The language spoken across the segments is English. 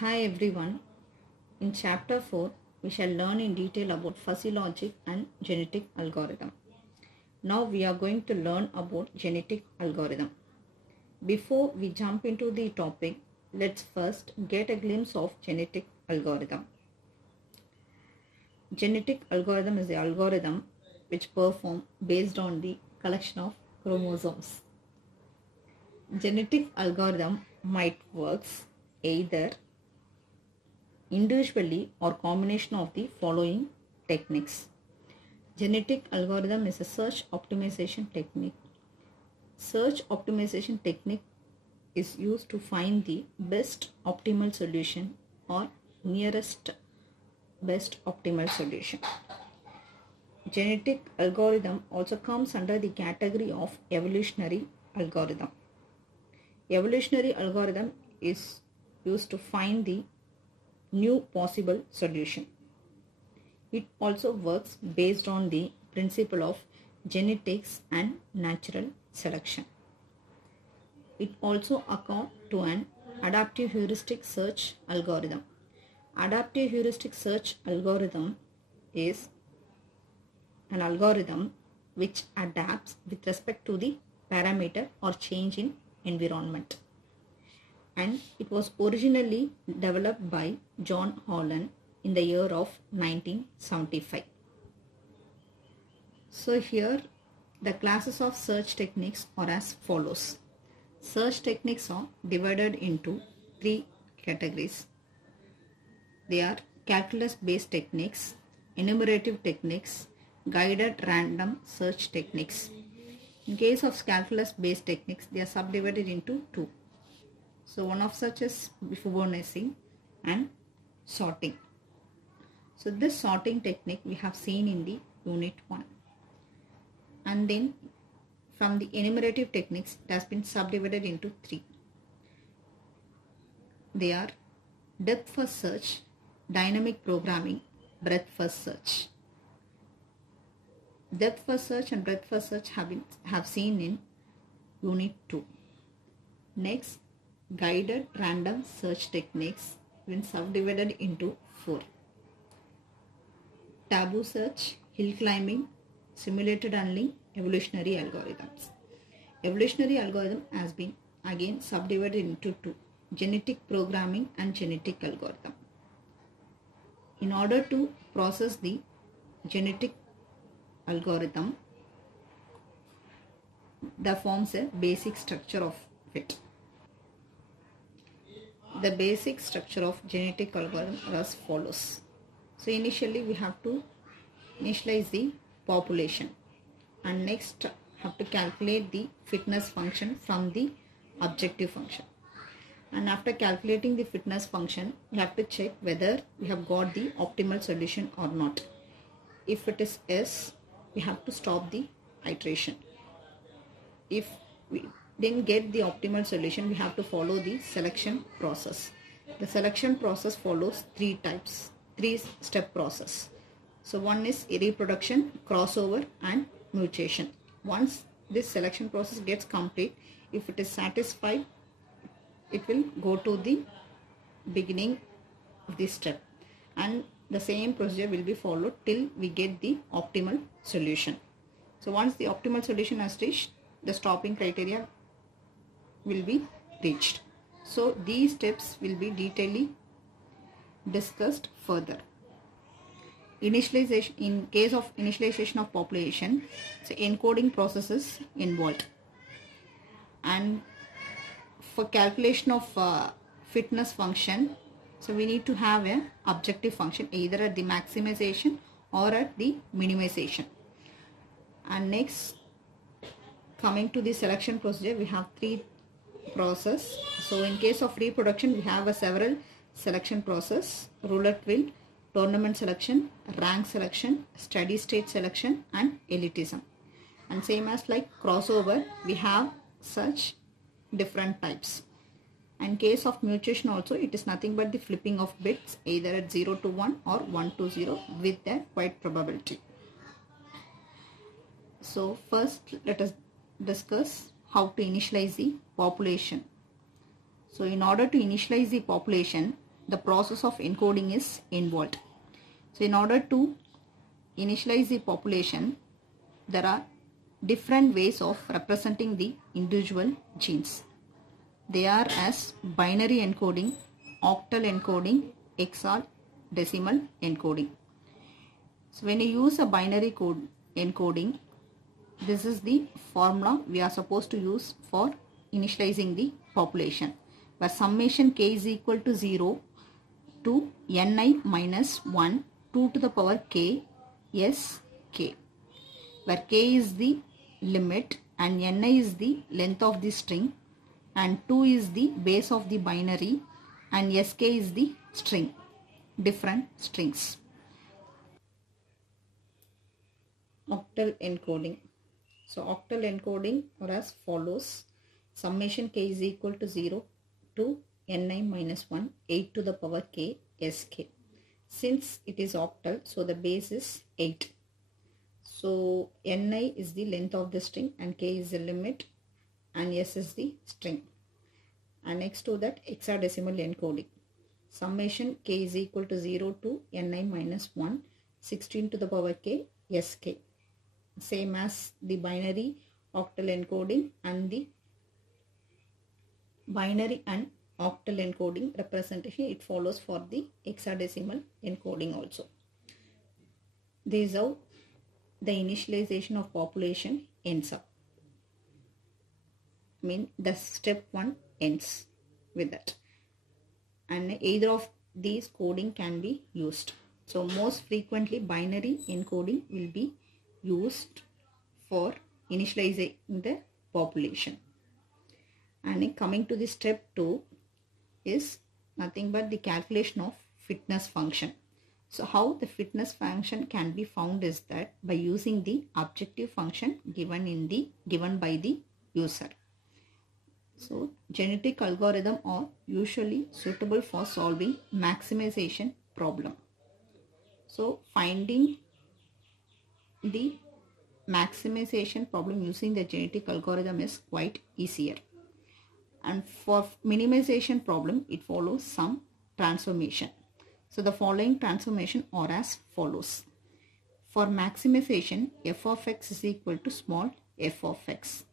Hi everyone. In chapter 4, we shall learn in detail about fuzzy logic and genetic algorithm. Now we are going to learn about genetic algorithm. Before we jump into the topic, let's first get a glimpse of genetic algorithm. Genetic algorithm is the algorithm which perform based on the collection of chromosomes. Genetic algorithm might works either individually or combination of the following techniques. Genetic algorithm is a search optimization technique. Search optimization technique is used to find the best optimal solution or nearest best optimal solution. Genetic algorithm also comes under the category of evolutionary algorithm. Evolutionary algorithm is used to find the new possible solution. It also works based on the principle of genetics and natural selection. It also accounts to an adaptive heuristic search algorithm. Adaptive heuristic search algorithm is an algorithm which adapts with respect to the parameter or change in environment. And it was originally developed by John Holland in the year of 1975. So here the classes of search techniques are as follows. Search techniques are divided into three categories. They are calculus based techniques, enumerative techniques, guided random search techniques. In case of calculus based techniques, they are subdivided into two. So one of such is Fibonacci and sorting. So this sorting technique we have seen in the unit 1. And then from the enumerative techniques, it has been subdivided into 3. They are depth first search, dynamic programming, breadth first search. Depth first search and breadth first search have seen in unit 2. Next, guided random search techniques been subdivided into 4. Taboo search, hill climbing, simulated tunneling, evolutionary algorithms. Evolutionary algorithm has been again subdivided into 2. Genetic programming and genetic algorithm. In order to process the genetic algorithm, that forms a basic structure of it. The basic structure of genetic algorithm are as follows. So initially we have to initialize the population and next have to calculate the fitness function from the objective function. And after calculating the fitness function, we have to check whether we have got the optimal solution or not. If it is yes, we have to stop the iteration. If we didn't get the optimal solution, we have to follow the selection process. The selection process follows 3-step process. So one is reproduction, crossover and mutation. Once this selection process gets complete, if it is satisfied, it will go to the beginning of this step, and the same procedure will be followed till we get the optimal solution. So once the optimal solution has reached, the stopping criteria will be reached. So these steps will be detailedly discussed further. Initialization, in case of initialization of population, so encoding process is involved, and for calculation of fitness function, so we need to have an objective function either at the maximization or at the minimization. And next, coming to the selection procedure, we have 3 process. So in case of reproduction, we have several selection process: roulette wheel, tournament selection, rank selection, steady state selection and elitism. And same as like crossover, we have such different types. And case of mutation also, it is nothing but the flipping of bits either at 0 to 1 or 1 to 0 with a wide probability. So first let us discuss how to initialize the population. So in order to initialize the population, the process of encoding is involved. So in order to initialize the population, there are different ways of representing the individual genes. They are as binary encoding, octal encoding, hexadecimal encoding. So when you use a binary code encoding, this is the formula we are supposed to use for initializing the population, where summation k is equal to 0 to ni minus 1 2 to the power k s k, where k is the limit and ni is the length of the string and 2 is the base of the binary and sk is the string, different strings. Octal encoding. So octal encoding are as follows. Summation k is equal to 0 to ni minus 1 8 to the power k sk. Since it is octal, so the base is 8. So ni is the length of the string and k is the limit and s is the string. And next to that, hexadecimal encoding. Summation k is equal to 0 to ni minus 1 16 to the power k sk. Same as the binary octal encoding and the binary and octal encoding representation, it follows for the hexadecimal encoding also. This is how the initialization of population ends up. I mean, the step 1 ends with that, and either of these coding can be used. So most frequently binary encoding will be used for initializing the population. And coming to the step 2 is nothing but the calculation of fitness function. So how the fitness function can be found is that by using the objective function given by the user. So genetic algorithms are usually suitable for solving maximization problem. So finding the maximization problem using the genetic algorithm is quite easier. And for minimization problem, it follows some transformation. So the following transformation are as follows. For maximization, f of x is equal to small f of x.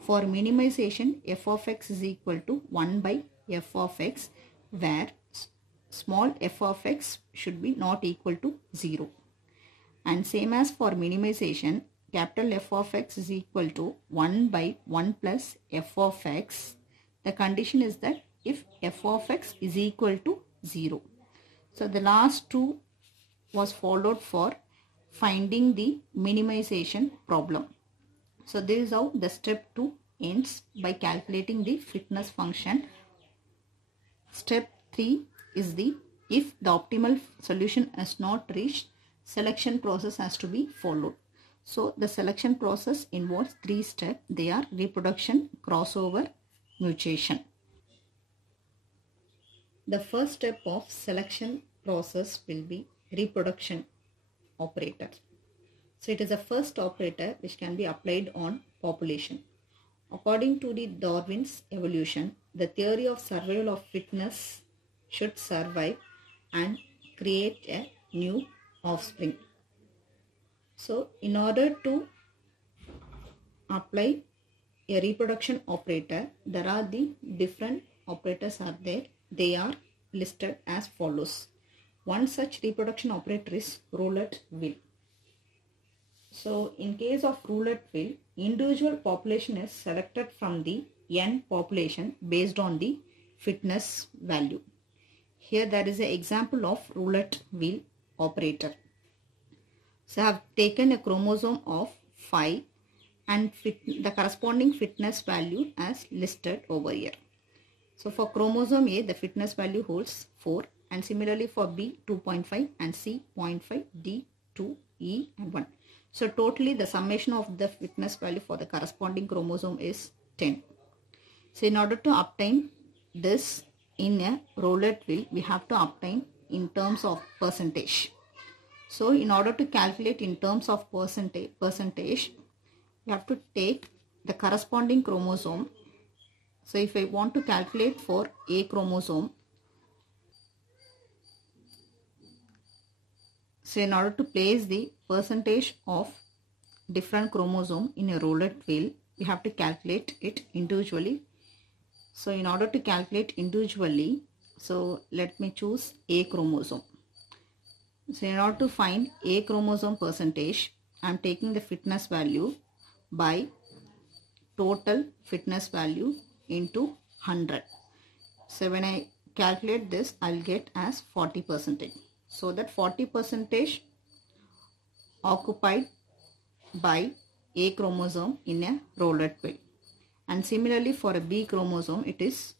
For minimization, f of x is equal to 1 by f of x, where small f of x should be not equal to 0. And same as for minimization, capital F of x is equal to 1 by 1 plus f of x. The condition is that if f of x is equal to 0. So the last two was followed for finding the minimization problem. So this is how the step 2 ends, by calculating the fitness function. Step 3 is the if the optimal solution is not reached, selection process has to be followed. So the selection process involves 3 steps. They are reproduction, crossover, mutation. The first step of selection process will be reproduction operator. So it is the first operator which can be applied on population. According to the Darwin's evolution, the theory of survival of fitness should survive and create a new offspring. So in order to apply a reproduction operator, there are the different operators are there. They are listed as follows. One such reproduction operator is roulette wheel. So in case of roulette wheel, individual population is selected from the n population based on the fitness value. Here there is an example of roulette wheel operator. So I have taken a chromosome of 5 and the corresponding fitness value as listed over here. So for chromosome A, the fitness value holds 4, and similarly for B 2.5 and C 0.5, D 2, E and 1. So totally the summation of the fitness value for the corresponding chromosome is 10. So in order to obtain this in a roulette wheel, we have to obtain in terms of percentage. So in order to calculate in terms of percentage, we have to take the corresponding chromosome. So if I want to calculate for A chromosome, So in order to place the percentage of different chromosome in a roulette wheel, we have to calculate it individually. So in order to calculate individually, so let me choose A chromosome. So in order to find A chromosome percentage, I am taking the fitness value by total fitness value into 100. So when I calculate this, I'll get as 40%. So that 40% occupied by A chromosome in a roulette wheel. And similarly for a B chromosome, it is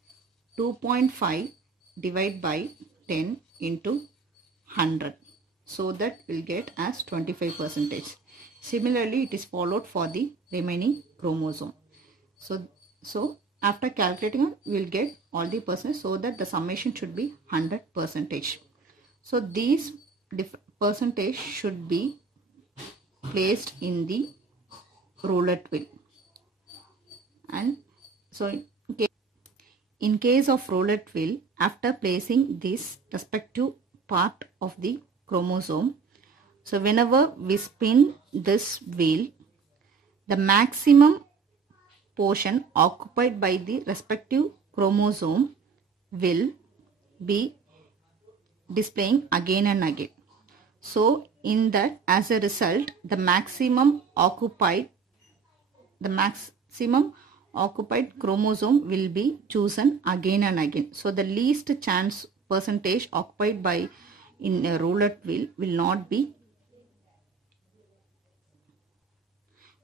2.5 divided by 10 into 100. So that will get as 25%. Similarly, it is followed for the remaining chromosome. So after calculating, we will get all the percentage, so that the summation should be 100%. So these percentage should be placed in the roulette wheel. And so in case of roulette wheel, after placing this respective part of the chromosome, so whenever we spin this wheel, the maximum portion occupied by the respective chromosome will be displaying again and again. So in that, as a result, the maximum occupied chromosome will be chosen again and again. So the least chance percentage occupied by in a roulette wheel will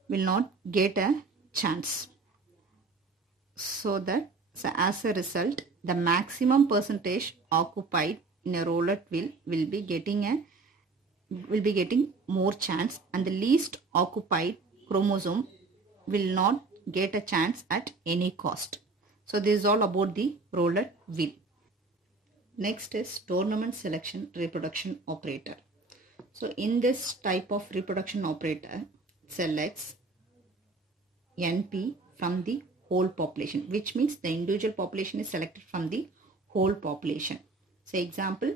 not get a chance. So as a result, the maximum percentage occupied in a roulette wheel will be getting more chance, and the least occupied chromosome will not get a chance at any cost. So this is all about the roulette wheel. Next is tournament selection reproduction operator. So in this type of reproduction operator, selects NP from the whole population, which means the individual population is selected from the whole population. So example,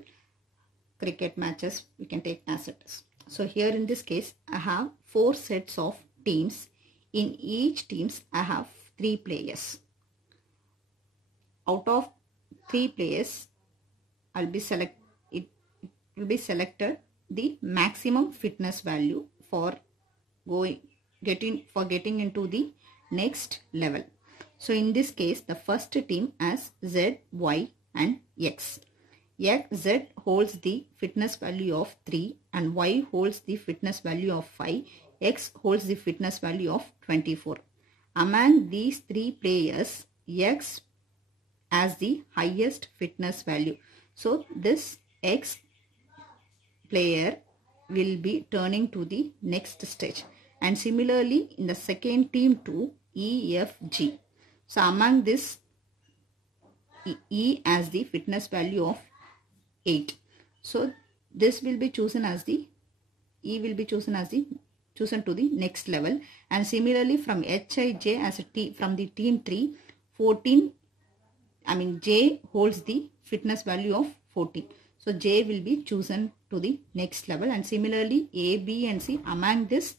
cricket matches, we can take as it is. So here in this case, I have 4 sets of teams. In each teams, I have 3 players. Out of 3 players, it will be selected the maximum fitness value for getting into the next level. So in this case, the first team has Z, Y and X. Z holds the fitness value of 3 and Y holds the fitness value of 5. X holds the fitness value of 24. Among these 3 players, X has the highest fitness value. So this X player will be turning to the next stage. And similarly, in the second team too, E, F, G. So among this, E has the fitness value of 8. So this will be chosen as the E will be chosen to the next level. And similarly from HIJ as a T from the team 3, J holds the fitness value of 14. So J will be chosen to the next level. And similarly A, B and C, among this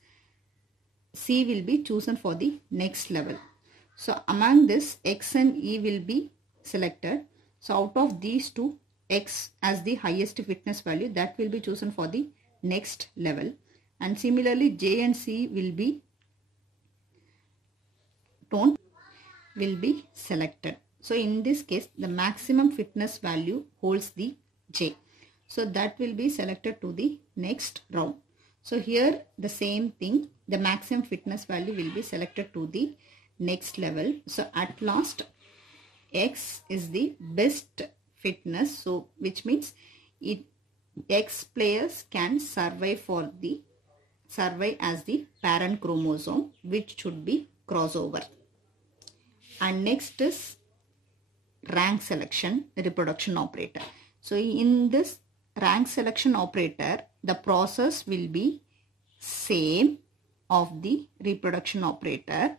C will be chosen for the next level. So among this X and E will be selected. So out of these two, X as the highest fitness value, that will be chosen for the next level. And similarly J and C will be selected. So in this case, the maximum fitness value holds the J. So that will be selected to the next round. So here the same thing, the maximum fitness value will be selected to the next level. So at last X is the best fitness. So which means X players can survive as the parent chromosome, which should be crossover. And next is rank selection reproduction operator. So in this rank selection operator, the process will be same of the reproduction operator,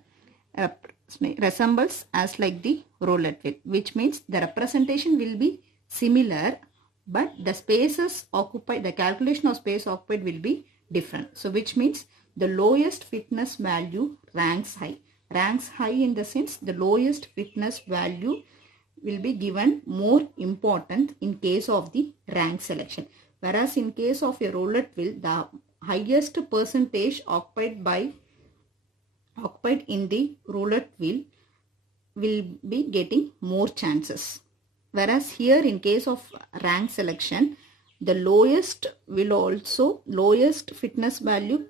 resembles as like the roulette wheel, which means the representation will be similar, but the spaces occupied, the calculation of space occupied will be different. So which means the lowest fitness value ranks high. Ranks high in the sense the lowest fitness value will be given more important in case of the rank selection. Whereas in case of a roulette wheel, the highest percentage occupied in the roulette wheel will be getting more chances. Whereas here in case of rank selection, the lowest fitness value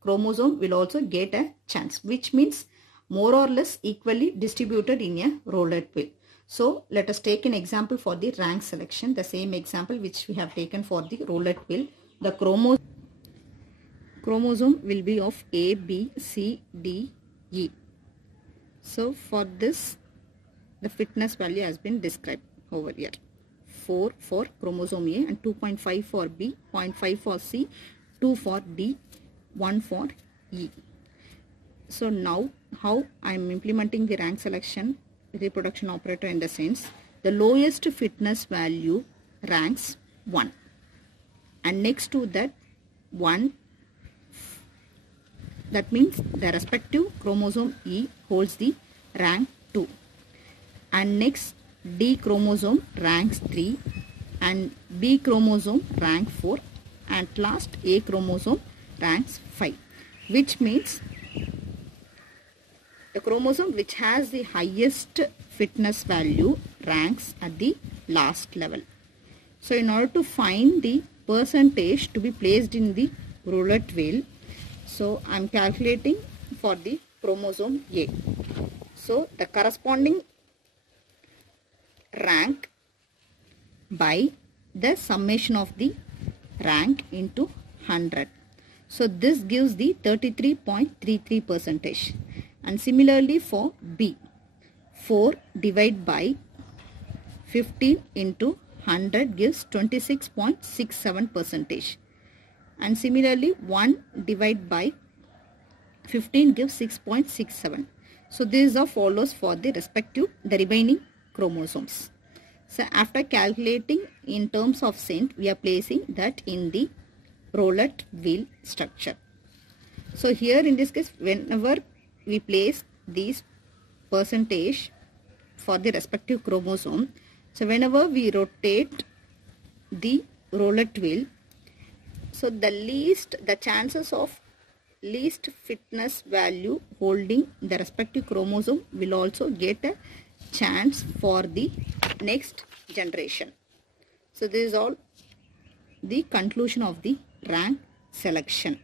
chromosome will also get a chance, which means more or less equally distributed in a roulette wheel. So let us take an example for the rank selection, the same example which we have taken for the roulette wheel. The chromosome will be of A, B, C, D, E. So for this, the fitness value has been described over here. 4 for chromosome A and 2.5 for B, 0.5 for C, 2 for D, 1 for E. So now how I am implementing the rank selection reproduction operator in the sense, the lowest fitness value ranks 1, and next to that 1, that means the respective chromosome E holds the rank 2, and next D chromosome ranks 3, and B chromosome rank 4, and last A chromosome ranks 5, which means the chromosome which has the highest fitness value ranks at the last level. So in order to find the percentage to be placed in the roulette wheel, so I am calculating for the chromosome A. So the corresponding rank by the summation of the rank into 100. So this gives the 33.33 percentage. And similarly for B, 4 divided by 15 into 100 gives 26.67 percentage. And similarly 1 divided by 15 gives 6.67. So this is follows for the remaining chromosomes. So after calculating in terms of cent, we are placing that in the roulette wheel structure. So here in this case, whenever we place these percentage for the respective chromosome, so whenever we rotate the roulette wheel, so the chances of least fitness value holding the respective chromosome will also get a chance for the next generation. So this is all the conclusion of the rank selection.